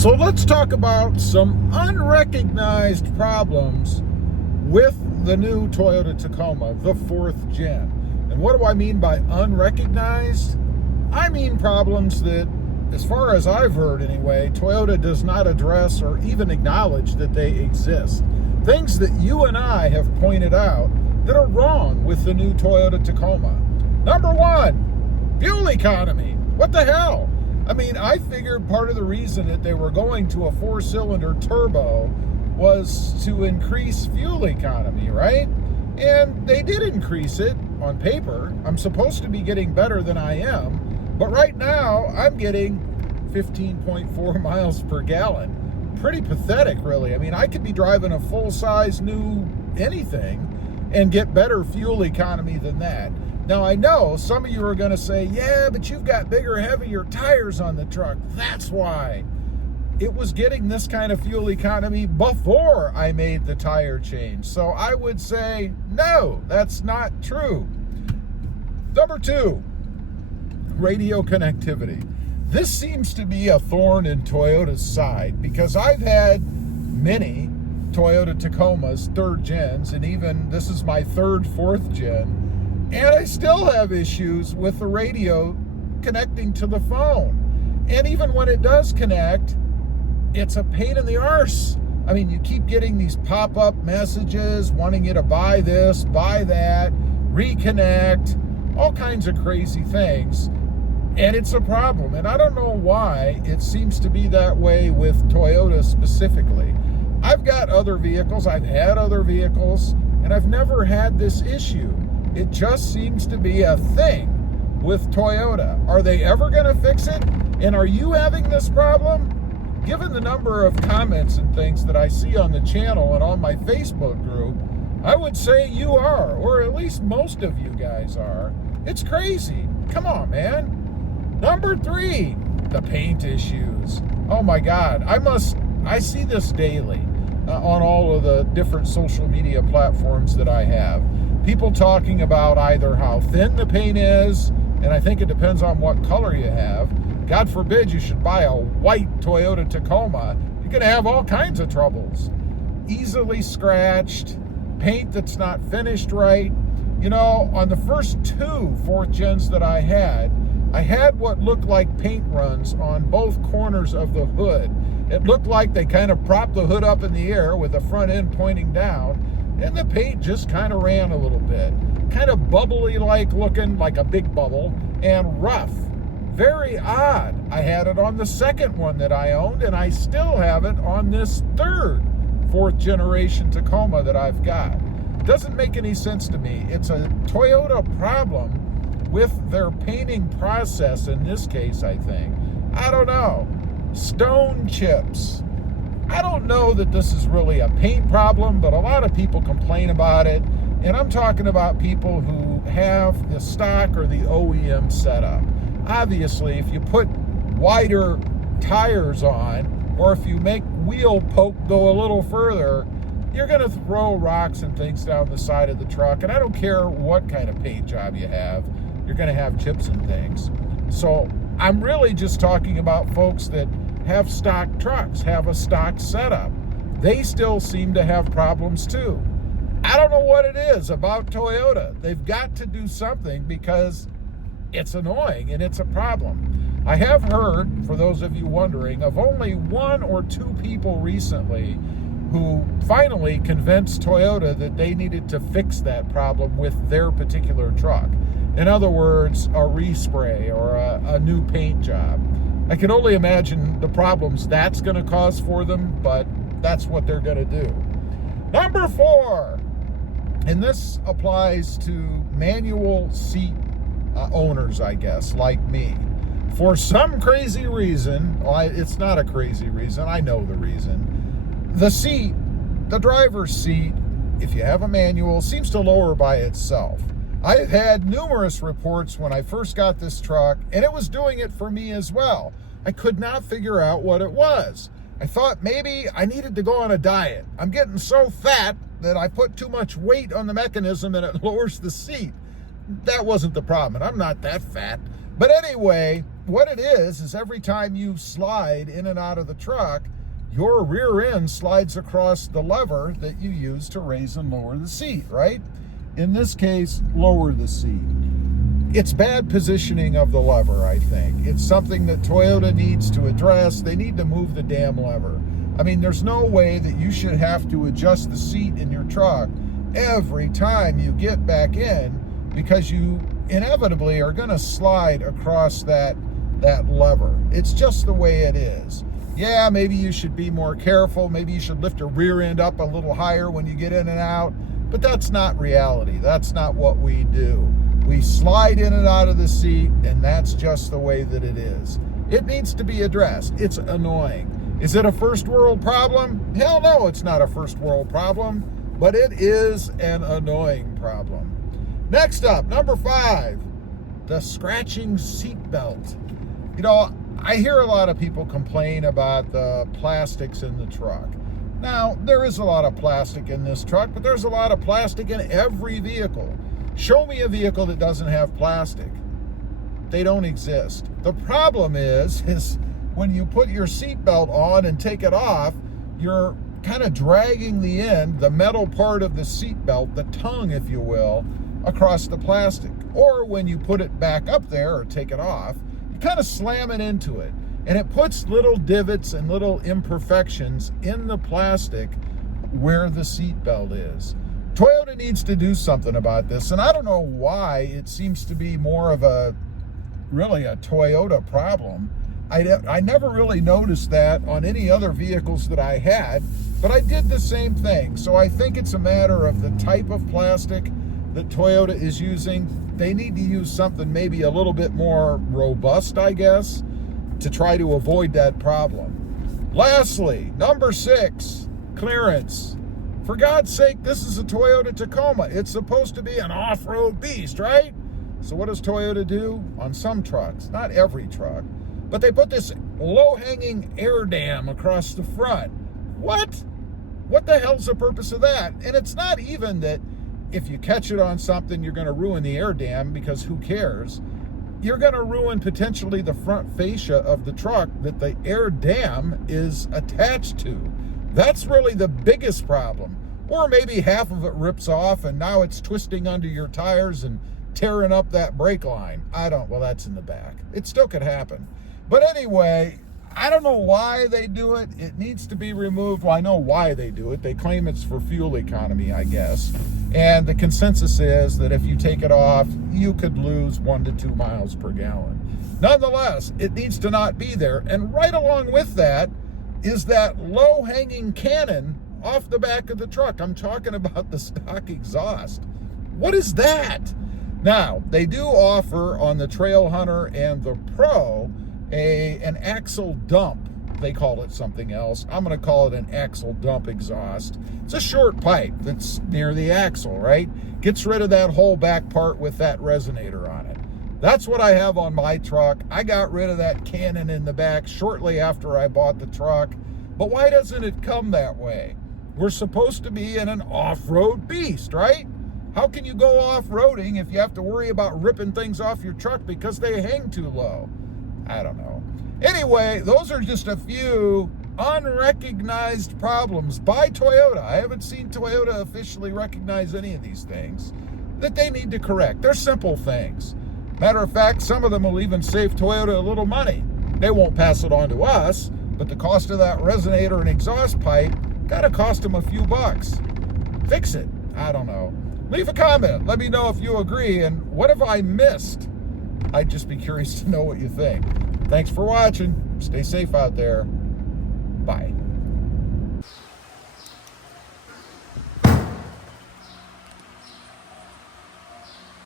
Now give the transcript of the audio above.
So let's talk about some unrecognized problems with the new Toyota Tacoma, the 4th gen. And what do I mean by unrecognized? I mean problems that, as far as I've heard anyway, Toyota does not address or even acknowledge that they exist. Things that you and I have pointed out that are wrong with the new Toyota Tacoma. Number one, fuel economy. What the hell? I mean, I figured part of the reason that they were going to a 4-cylinder turbo was to increase fuel economy, right? And they did increase it on paper. I'm supposed to be getting better than I am, but right now I'm getting 15.4 miles per gallon. Pretty pathetic, really. I mean, I could be driving a full-size new anything and get better fuel economy than that. Now, I know some of you are going to say, yeah, but you've got bigger, heavier tires on the truck. That's why. It was getting this kind of fuel economy before I made the tire change. So I would say, no, that's not true. Number two, radio connectivity. This seems to be a thorn in Toyota's side because I've had many Toyota Tacomas, 3rd gens, and even this is my 3rd, 4th gen. And I still have issues with the radio connecting to the phone. And even when it does connect, it's a pain in the arse. I mean, you keep getting these pop-up messages wanting you to buy this, buy that, reconnect, all kinds of crazy things. And it's a problem. And I don't know why it seems to be that way with Toyota specifically. I've got other vehicles, I've had other vehicles, and I've never had this issue. It just seems to be a thing with Toyota. Are they ever going to fix it? And are you having this problem? Given the number of comments and things that I see on the channel and on my Facebook group, I would say you are, or at least most of you guys are. It's crazy. Come on, man. Number three, the paint issues. Oh my God, I see this daily on all of the different social media platforms that I have. People talking about either how thin the paint is, and I think it depends on what color you have. God forbid you should buy a white Toyota Tacoma. You're going to have all kinds of troubles. Easily scratched, paint that's not finished right. You know, on the first 2 4th gens that I had what looked like paint runs on both corners of the hood. It looked like they kind of propped the hood up in the air with the front end pointing down, and the paint just kind of ran a little bit. Kind of bubbly-like looking, like a big bubble, and rough. Very odd. I had it on the 2nd one that I owned, and I still have it on this 3rd, 4th generation Tacoma that I've got. Doesn't make any sense to me. It's a Toyota problem with their painting process in this case, I think. I don't know. Stone chips. I don't know that this is really a paint problem, but a lot of people complain about it. And I'm talking about people who have the stock or the OEM setup. Obviously, if you put wider tires on, or if you make wheel poke go a little further, you're going to throw rocks and things down the side of the truck. And I don't care what kind of paint job you have, you're going to have chips and things. So I'm really just talking about folks that have stock trucks, have a stock setup. They still seem to have problems too. I don't know what it is about Toyota. They've got to do something because it's annoying and it's a problem. I have heard, for those of you wondering, of only 1 or 2 people recently who finally convinced Toyota that they needed to fix that problem with their particular truck. In other words, a respray or a new paint job. I can only imagine the problems that's going to cause for them, but that's what they're going to do. Number 4, and this applies to manual seat owners, I guess, like me. For some crazy reason, well, it's not a crazy reason, I know the reason, the seat, the driver's seat, if you have a manual, seems to lower by itself. I've had numerous reports when I first got this truck, and it was doing it for me as well. I could not figure out what it was. I thought maybe I needed to go on a diet. I'm getting so fat that I put too much weight on the mechanism and it lowers the seat. That wasn't the problem, and I'm not that fat. But anyway, what it is every time you slide in and out of the truck, your rear end slides across the lever that you use to raise and lower the seat, right? In this case, lower the seat. It's bad positioning of the lever, I think. It's something that Toyota needs to address. They need to move the damn lever. I mean, there's no way that you should have to adjust the seat in your truck every time you get back in, because you inevitably are going to slide across that lever. It's just the way it is. Yeah, maybe you should be more careful. Maybe you should lift your rear end up a little higher when you get in and out, but that's not reality. That's not what we do. We slide in and out of the seat, and that's just the way that it is. It needs to be addressed. It's annoying. Is it a first world problem? Hell no, it's not a first world problem, but it is an annoying problem. Next up, number 5, the scratching seat belt. You know, I hear a lot of people complain about the plastics in the truck. Now, there is a lot of plastic in this truck, but there's a lot of plastic in every vehicle. Show me a vehicle that doesn't have plastic. They don't exist. The problem is when you put your seatbelt on and take it off, you're kind of dragging the end, the metal part of the seatbelt, the tongue, if you will, across the plastic. Or when you put it back up there or take it off, kind of slam it into it, and it puts little divots and little imperfections in the plastic where the seat belt is. Toyota needs to do something about this, and I don't know why it seems to be more of a Toyota problem. I never really noticed that on any other vehicles that I had, but I did the same thing. So I think it's a matter of the type of plastic that Toyota is using. They need to use something maybe a little bit more robust, I guess, to try to avoid that problem. Lastly, number 6, clearance. For God's sake, this is a Toyota Tacoma. It's supposed to be an off-road beast, right? So what does Toyota do? On some trucks, not every truck, but they put this low-hanging air dam across the front. What? What the hell's the purpose of that? And it's not even that if you catch it on something, you're going to ruin the air dam, because who cares? You're going to ruin potentially the front fascia of the truck that the air dam is attached to. That's really the biggest problem. Or maybe half of it rips off and now it's twisting under your tires and tearing up that brake line. Well, that's in the back. It still could happen. But anyway, I don't know why they do it. It needs to be removed. Well, I know why they do it. They claim it's for fuel economy, I guess. And the consensus is that if you take it off, you could lose 1 to 2 miles per gallon. Nonetheless, it needs to not be there. And right along with that is that low-hanging cannon off the back of the truck. I'm talking about the stock exhaust. What is that? Now, they do offer on the Trail Hunter and the Pro an axle dump. They call it something else. I'm going to call it an axle dump exhaust. It's a short pipe that's near the axle, right? Gets rid of that whole back part with that resonator on it. That's what I have on my truck. I got rid of that cannon in the back shortly after I bought the truck. But why doesn't it come that way? We're supposed to be in an off-road beast, right? How can you go off-roading if you have to worry about ripping things off your truck because they hang too low? I don't know. Anyway, those are just a few unrecognized problems by Toyota. I haven't seen Toyota officially recognize any of these things that they need to correct. They're simple things. Matter of fact, some of them will even save Toyota a little money. They won't pass it on to us, but the cost of that resonator and exhaust pipe gotta cost them a few bucks. Fix it. I don't know. Leave a comment. Let me know if you agree, and what have I missed? I'd just be curious to know what you think. Thanks for watching. Stay safe out there. Bye.